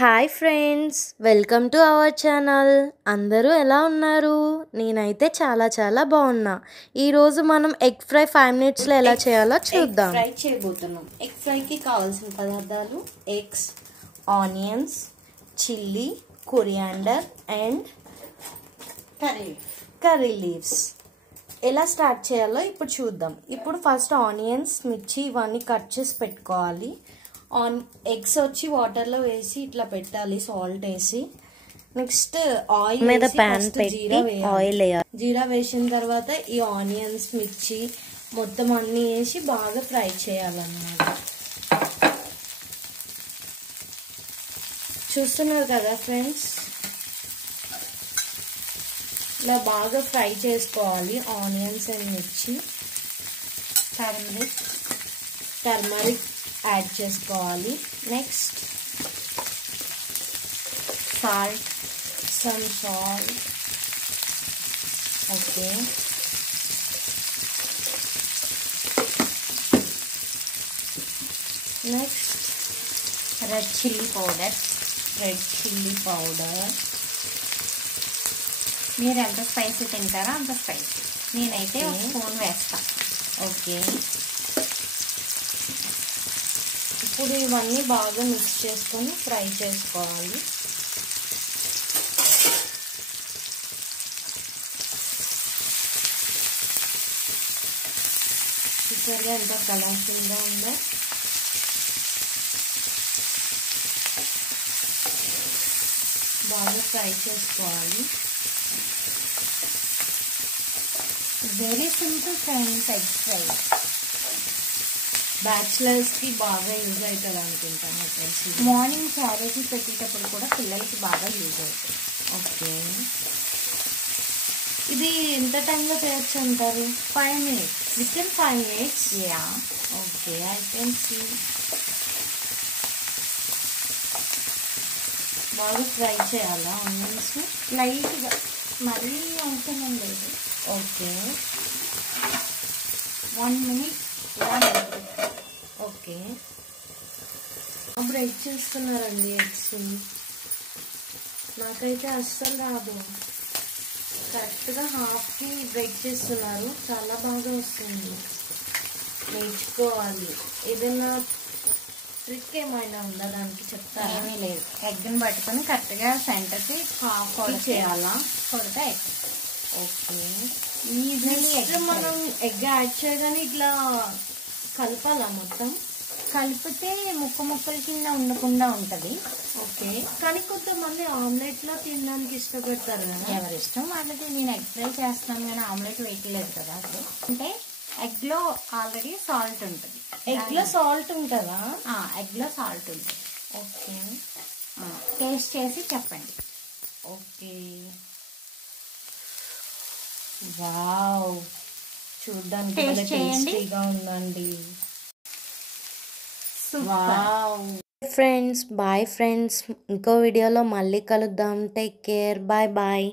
Hi friends, welcome to our channel. అందరూ ఎలా ఉన్నారు? నేనైతే చాలా బాగున్నా. ఈరోజు మనం ఎగ్ ఫ్రై 5 మినిట్స్లో ఎలా చేయాలో చూద్దాం. ఫ్రై చేయబోతున్నాం. ఎగ్ ఫ్రైకి కావాల్సిన పదార్థాలు eggs, onions, chilli, coriander and curry leaves. ఎలా స్టార్ట్ చేయాలో ఇప్పుడు చూద్దాం. ఇప్పుడు ఫస్ట్ ఆనియన్స్, మిర్చి ఇవన్నీ కట్ చేసి పెట్టుకోవాలి. ఎగ్స్ వచ్చి వాటర్లో వేసి ఇట్లా పెట్టాలి, సాల్ట్ వేసి. నెక్స్ట్ ఆయిల్ మీద ప్యాన్ పెట్టి ఆయిల్ వేయాలి. జీరా వేసిన తర్వాత ఈ ఆనియన్స్, మిర్చి మొత్తం అన్ని వేసి బాగా ఫ్రై చేయాలన్నమాట. చూస్తున్నారు కదా ఫ్రెండ్స్, ఇలా బాగా ఫ్రై చేసుకోవాలి ఆనియన్స్ అండ్ మిర్చి. టర్మరిక్ యాడ్ చేసుకోవాలి. Next some salt. Okay, next red chilli powder. మీరు ఎంత స్పైసీ తింటారో అంత స్పైసీ. నేనైతే ఒక స్పూన్ వేస్తాను. ఓకే, ఇప్పుడు ఇవన్నీ బాగా మిక్స్ చేసుకొని ఫ్రై చేసుకోవాలి. చూసారుగా ఎంత కలర్ఫుల్గా ఉందో. బాగా ఫ్రై చేసుకోవాలి. Very simple friends, egg fry. బ్యాచిలర్స్కి బాగా యూజ్ అవుతుంది అనుకుంటాను తెలిసి. మార్నింగ్ క్యారేజీ పెట్టేటప్పుడు కూడా పిల్లలకి బాగా యూజ్ అవుతుంది. ఓకే, ఇది ఎంత టైంలో చేయొచ్చు అంటారు? 5 minutes. Within 5 minutes? Yeah. Okay, I can see. బాగా ఫ్రై చేయాలా ఆనియన్స్? లైట్గా, మరీ అవసరం లేదు. ఓకే, 1 minute ఇలా. ఓకే, బ్రేక్ చేస్తున్నారండి ఎగ్స్. నాకైతే అస్సలు రాదు. కరెక్ట్గా హాఫ్కి బ్రేక్ చేస్తున్నారు. చాలా బాగా వస్తుంది. నేర్చుకోవాలి. ఏదైనా ట్రిక్ ఏమైనా ఉందా దానికి చెప్తారా? ఏమీ లేదు. ఎగ్ని పట్టుకొని కరెక్ట్గా సెంటర్కి హాఫ్ చేయాలా? కొడితే అయిపోతుంది. ఓకే, ఈజీలీ మనం ఎగ్ యాడ్ చేయగానే ఇట్లా కలపాలా మొత్తం? కలిపితే ముక్కల కింద ఉండకుండా ఉంటుంది. ఓకే, కానీ కొంతమంది ఆమ్లెట్లో తినడానికి ఇష్టపడతారు కదా. ఎవరి ఇష్టం వాళ్ళది. నేను ఎగ్ ఫ్రై చేస్తాను కానీ ఆమ్లెట్ వేయట్లేదు కదా. అసలు అంటే ఎగ్లో ఆల్రెడీ సాల్ట్ ఉంటుంది. ఎగ్లో సాల్ట్ ఉంటుందా? ఎగ్లో సాల్ట్ ఉంటుంది. ఓకే, టేస్ట్ చేసి చెప్పండి. ఓకే, వావ్, చూడ్డానికి టేస్టీగా ఉందండి. Wow friends, bye friends. ఇంకో వీడియోలో మళ్ళీ కలుద్దాం. Take care, bye.